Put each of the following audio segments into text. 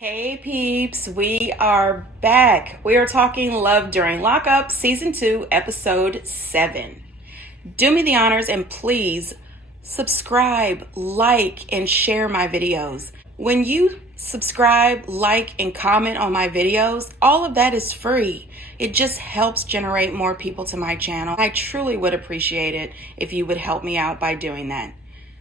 Hey peeps, we are back. We are talking Love During Lockup, Season 2, Episode 7. Do me the honors and please subscribe, like, and share my videos. When you subscribe, like, and comment on my videos, all of that is free. It just helps generate more people to my channel. I truly would appreciate it if you would help me out by doing that.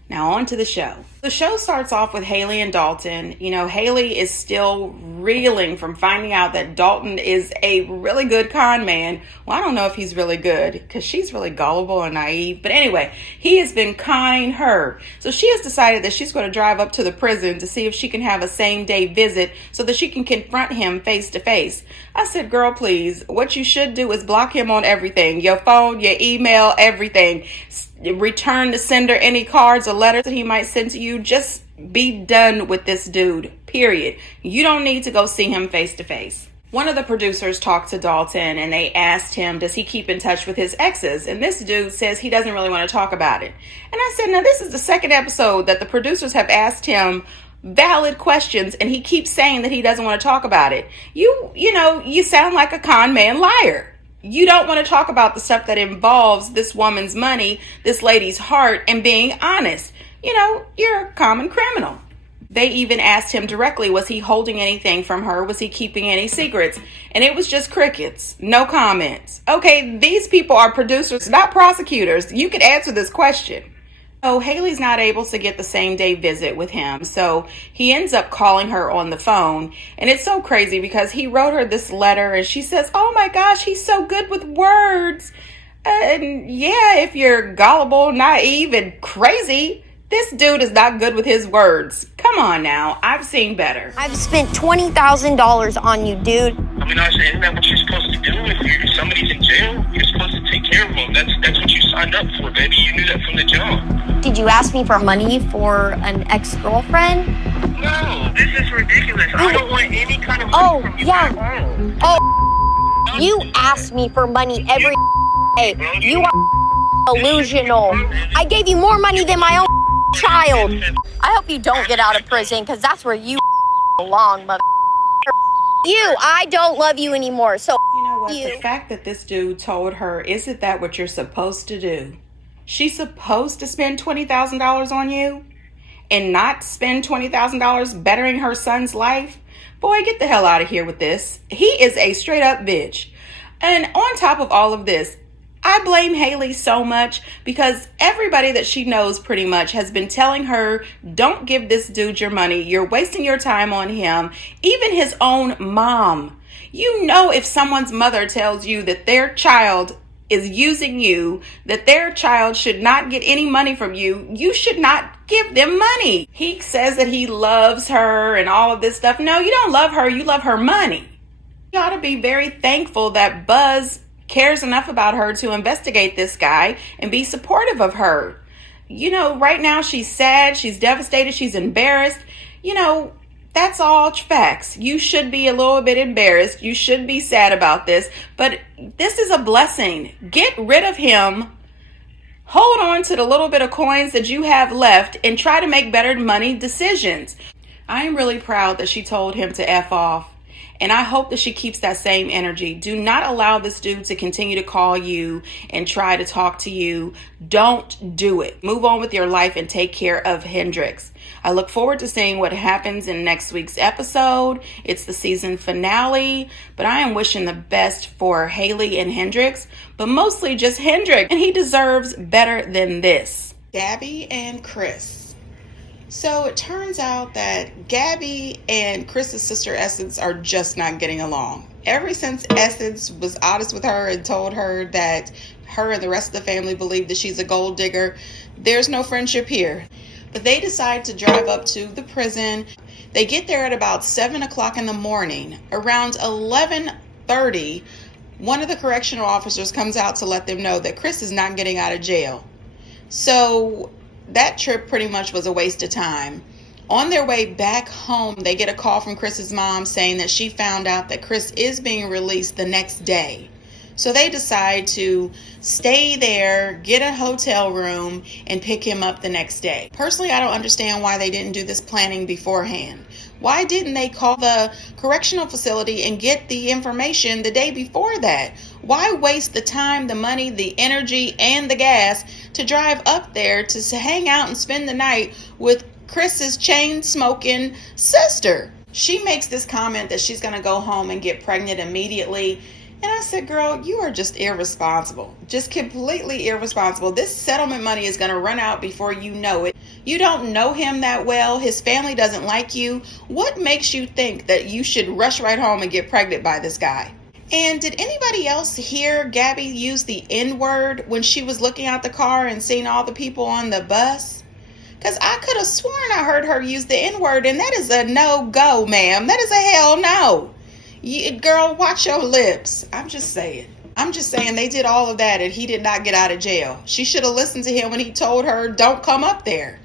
Now on to the show. The show starts off with Haley and Dalton. You know, Haley is still reeling from finding out that Dalton is a really good con man. Well, I don't know if he's really good because she's really gullible and naive. But anyway, he has been conning her. So she has decided that she's going to drive up to the prison to see if she can have a same-day visit so that she can confront him face to face. I said, girl, please, what you should do is block him on everything. Your phone, your email, everything. Return the sender any cards or letters that he might send to you. Just be done with this dude, period. You don't need to go see him face to face. One of the producers talked to Dalton and they asked him, does he keep in touch with his exes? And this dude says he doesn't really want to talk about it. And I said, now this is the second episode that the producers have asked him valid questions and he keeps saying that he doesn't want to talk about it. You sound like a con man liar. You don't want to talk about the stuff that involves this woman's money, this lady's heart, and being honest. You're a common criminal. They even asked him directly, was he holding anything from her? Was he keeping any secrets? And it was just crickets. No comments. Okay, these people are producers, not prosecutors. You could answer this question. So Haley's not able to get the same day visit with him. So he ends up calling her on the phone. And it's so crazy because he wrote her this letter and she says, oh my gosh, he's so good with words. And yeah, if you're gullible, naive, and crazy, this dude is not good with his words. Come on now. I've seen better. I've spent $20,000 on you, dude. I mean, isn't that what you're supposed to do? If somebody's in jail, you're supposed to take care of them. That's what you signed up for, baby. You knew that from the jump. Did you ask me for money for an ex-girlfriend? No, this is ridiculous. I don't want any kind of money from you at all. Oh, you ask me for money every day. You are delusional. I gave you more money than my own child. I hope you don't get out of prison because that's where you belong, mother. You, I don't love you anymore. So you know what? The fact that this dude told her, isn't that what you're supposed to do? She's supposed to spend $20,000 on you and not spend $20,000 bettering her son's life? Boy, get the hell out of here with this. He is a straight up bitch. And on top of all of this, I blame Haley so much because everybody that she knows pretty much has been telling her, don't give this dude your money. You're wasting your time on him. Even his own mom. You know, if someone's mother tells you that their child is using you, that their child should not get any money from you, you should not give them money. He says that he loves her and all of this stuff. No, you don't love her. You love her money. You ought to be very thankful that Buzz cares enough about her to investigate this guy and be supportive of her. Right now she's sad, she's devastated, she's embarrassed. That's all facts. You should be a little bit embarrassed. You should be sad about this, but this is a blessing. Get rid of him. Hold on to the little bit of coins that you have left and try to make better money decisions. I am really proud that she told him to F off. And I hope that she keeps that same energy. Do not allow this dude to continue to call you and try to talk to you. Don't do it. Move on with your life and take care of Hendrix. I look forward to seeing what happens in next week's episode. It's the season finale, but I am wishing the best for Haley and Hendrix, but mostly just Hendrix, and he deserves better than this. Gabby and Chris. So it turns out that Gabby and Chris's sister Essence are just not getting along. Ever since Essence was honest with her and told her that her and the rest of the family believe that she's a gold digger, there's no friendship here. But they decide to drive up to the prison. They get there at about 7 o'clock in the morning. Around 11:30, one of the correctional officers comes out to let them know that Chris is not getting out of jail. So that trip pretty much was a waste of time. On their way back home, they get a call from Chris's mom saying that she found out that Chris is being released the next day. So they decide to stay there, get a hotel room, and pick him up the next day. Personally, I don't understand why they didn't do this planning beforehand. Why didn't they call the correctional facility and get the information the day before that? Why waste the time, the money, the energy, and the gas to drive up there to hang out and spend the night with Chris's chain-smoking sister? She makes this comment that she's going to go home and get pregnant immediately. And I said, girl, you are just irresponsible. Just completely irresponsible. This settlement money is going to run out before you know it. You don't know him that well. His family doesn't like you. What makes you think that you should rush right home and get pregnant by this guy? And did anybody else hear Gabby use the N-word when she was looking out the car and seeing all the people on the bus? Because I could have sworn I heard her use the N-word, and that is a no-go, ma'am. That is a hell no. Girl, watch your lips. I'm just saying they did all of that and he did not get out of jail. She should have listened to him when he told her, don't come up there.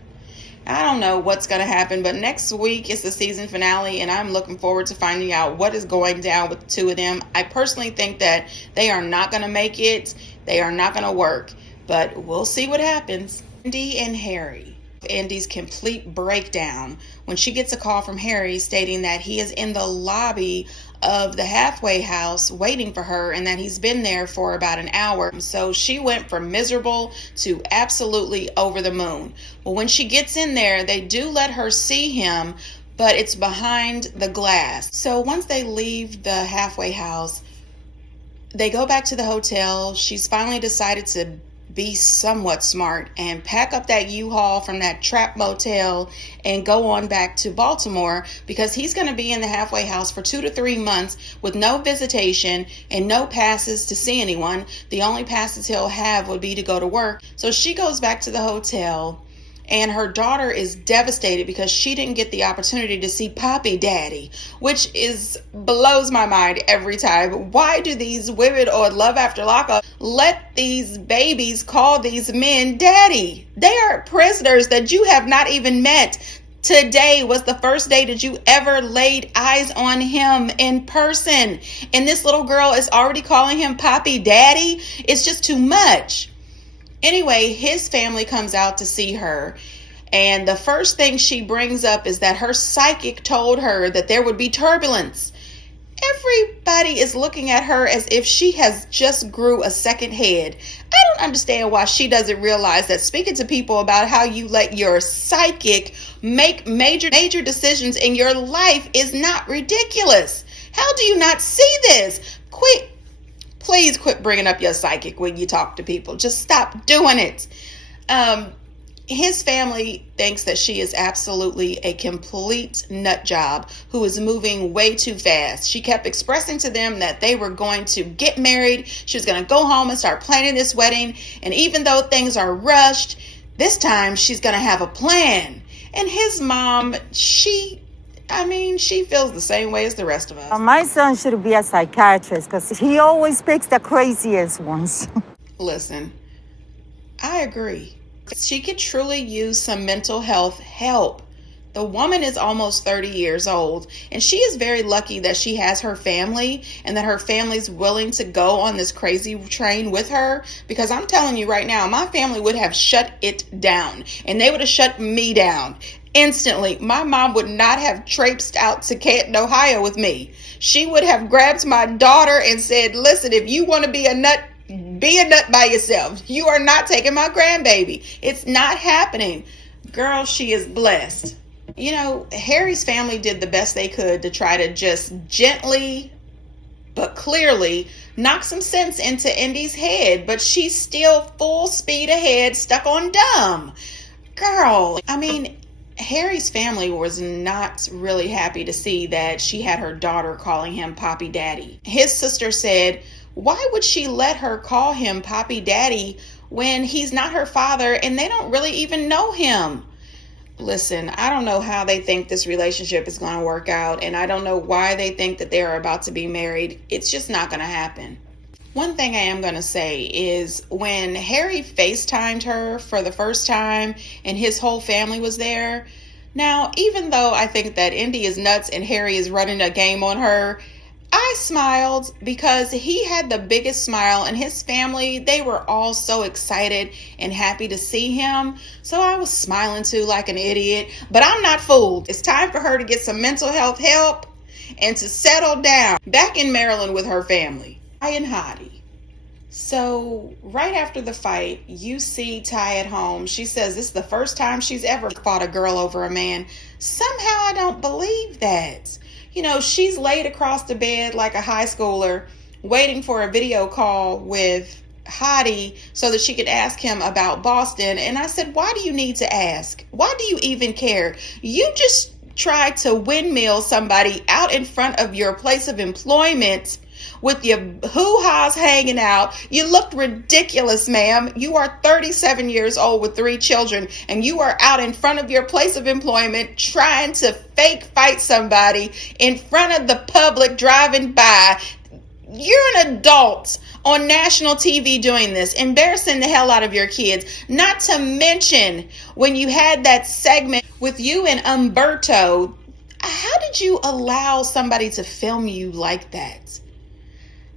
I don't know what's going to happen, but next week is the season finale, and I'm looking forward to finding out what is going down with the two of them. I personally think that they are not going to make it. They are not going to work, but we'll see what happens. Andy and Harry. Andy's complete breakdown when she gets a call from Harry stating that he is in the lobby of the halfway house waiting for her and that he's been there for about an hour. So she went from miserable to absolutely over the moon. Well, when she gets in there, they do let her see him, but it's behind the glass. So once they leave the halfway house, they go back to the hotel. She's finally decided to be somewhat smart and pack up that U-Haul from that trap motel and go on back to Baltimore, because he's going to be in the halfway house for 2 to 3 months with no visitation and no passes to see anyone. The only passes he'll have would be to go to work. So she goes back to the hotel, and her daughter is devastated because she didn't get the opportunity to see Poppy Daddy, which blows my mind every time. Why do these women on Love After Lockup let these babies call these men daddy? They are prisoners that you have not even met. Today was the first day that you ever laid eyes on him in person, and this little girl is already calling him Poppy Daddy. It's just too much. Anyway, his family comes out to see her, and the first thing she brings up is that her psychic told her that there would be turbulence. Everybody is looking at her as if she has just grew a second head. I don't understand why she doesn't realize that speaking to people about how you let your psychic make major decisions in your life is not ridiculous. How do you not see this? Please quit bringing up your psychic when you talk to people. Just stop doing it. His family thinks that she is absolutely a complete nut job who is moving way too fast. She kept expressing to them that they were going to get married. She was going to go home and start planning this wedding. And even though things are rushed, this time she's going to have a plan. And his mom, she feels the same way as the rest of us. My son should be a psychiatrist because he always picks the craziest ones. Listen, I agree. She could truly use some mental health help. The woman is almost 30 years old, and she is very lucky that she has her family and that her family's willing to go on this crazy train with her, because I'm telling you right now, my family would have shut it down, and they would have shut me down instantly. My mom would not have traipsed out to Canton, Ohio with me. She would have grabbed my daughter and said, listen, if you want to be a nut by yourself. You are not taking my grandbaby. It's not happening. Girl, she is blessed. You know, Harry's family did the best they could to try to just gently but clearly knock some sense into Indy's head, but she's still full speed ahead, stuck on dumb. Girl, Harry's family was not really happy to see that she had her daughter calling him Poppy Daddy. His sister said, why would she let her call him Poppy Daddy when he's not her father and they don't really even know him? Listen, I don't know how they think this relationship is going to work out, and I don't know why they think that they're about to be married. It's just not going to happen. One thing I am going to say is when Harry FaceTimed her for the first time and his whole family was there. Now, even though I think that Indy is nuts and Harry is running a game on her, I smiled because he had the biggest smile, and his family, they were all so excited and happy to see him. So I was smiling too like an idiot, but I'm not fooled. It's time for her to get some mental health help and to settle down back in Maryland with her family. Ty and Hottie. So right after the fight, you see Ty at home. She says this is the first time she's ever fought a girl over a man. Somehow I don't believe that. You know, she's laid across the bed like a high schooler, waiting for a video call with Hottie so that she could ask him about Boston. And I said, why do you need to ask? Why do you even care? You just tried to windmill somebody out in front of your place of employment with your hoo-haws hanging out. You looked ridiculous, ma'am. You are 37 years old with 3 children, and you are out in front of your place of employment trying to fake fight somebody in front of the public driving by. You're an adult on national TV doing this, embarrassing the hell out of your kids. Not to mention when you had that segment with you and Umberto. How did you allow somebody to film you like that?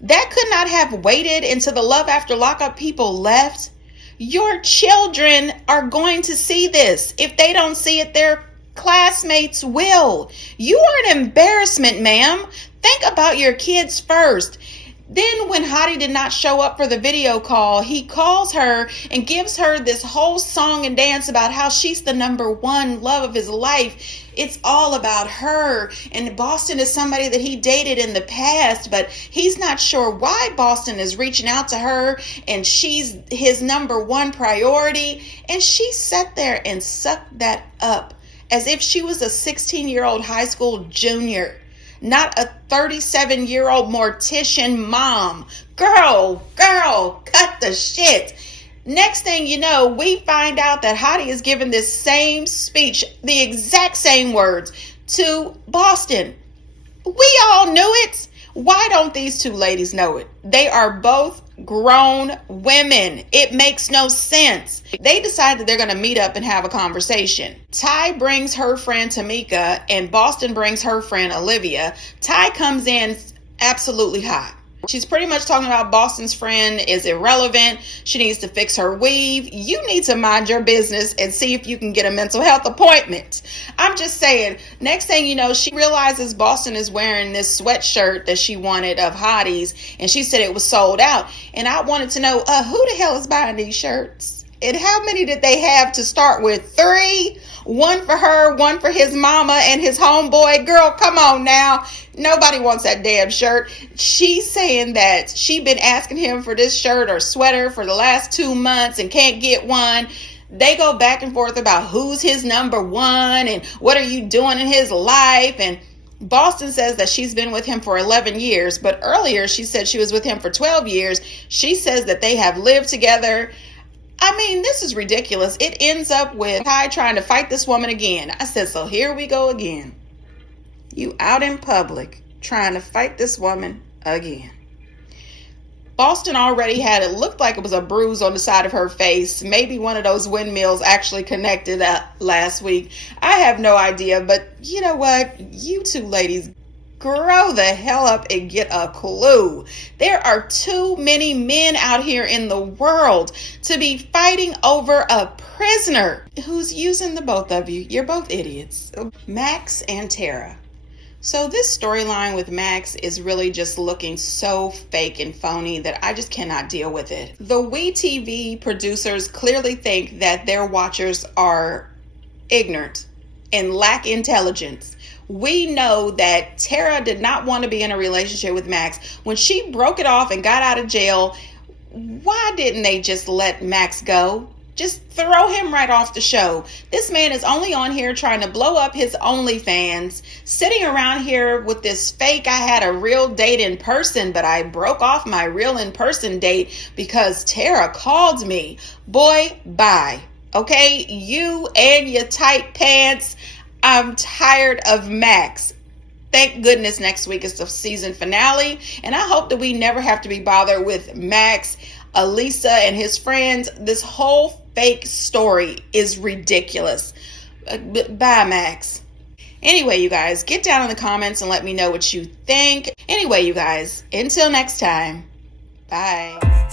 That could not have waited until the Love After Lockup people left. Your children are going to see this. If they don't see it, their classmates will. You are an embarrassment, ma'am. Think about your kids first. Then when Hottie did not show up for the video call, he calls her and gives her this whole song and dance about how she's the number one love of his life. It's all about her. And Boston is somebody that he dated in the past, but he's not sure why Boston is reaching out to her and she's his number one priority. And she sat there and sucked that up as if she was a 16-year-old high school junior. Not a 37-year-old mortician mom. Girl, cut the shit. Next thing you know, we find out that Hottie is giving this same speech, the exact same words, to Boston. We all knew it. Why don't these two ladies know it? They are both grown women. It makes no sense. They decide that they're going to meet up and have a conversation. Ty brings her friend Tamika and Boston brings her friend Olivia. Ty comes in absolutely hot. She's pretty much talking about Boston's friend is irrelevant. She needs to fix her weave. You need to mind your business and see if you can get a mental health appointment. I'm just saying, next thing you know, she realizes Boston is wearing this sweatshirt that she wanted of Hottie's, and she said it was sold out. And I wanted to know, who the hell is buying these shirts? And how many did they have to start with? 3? One for her, one for his mama and his homeboy. Girl, come on now. Nobody wants that damn shirt. She's saying that she's been asking him for this shirt or sweater for the last 2 months and can't get one. They go back and forth about who's his number one and what are you doing in his life. And Boston says that she's been with him for 11 years, but earlier she said she was with him for 12 years. She says that they have lived together. I mean, this is ridiculous. It ends up with Ty trying to fight this woman again. I said, so here we go again. You out in public trying to fight this woman again. Boston already had, it looked like it was a bruise on the side of her face. Maybe one of those windmills actually connected last week. I have no idea, but you know what? You two ladies, grow the hell up and get a clue. There are too many men out here in the world to be fighting over a prisoner who's using the both of you. You're both idiots. Max and Tara. So this storyline with Max is really just looking so fake and phony that I just cannot deal with it. The WeTV producers clearly think that their watchers are ignorant and lack intelligence. We know that Tara did not want to be in a relationship with Max. When she broke it off and got out of jail, why didn't they just let Max go? Just throw him right off the show. This man is only on here trying to blow up his OnlyFans, sitting around here with this fake, I had a real date in person, but I broke off my real in-person date because Tara called me. Boy, bye. Okay, you and your tight pants. I'm tired of Max. Thank goodness next week is the season finale, and I hope that we never have to be bothered with Max, Elisa, and his friends. This whole fake story is ridiculous. Bye, Max. Anyway, you guys, get down in the comments and let me know what you think. Anyway, you guys, until next time, bye.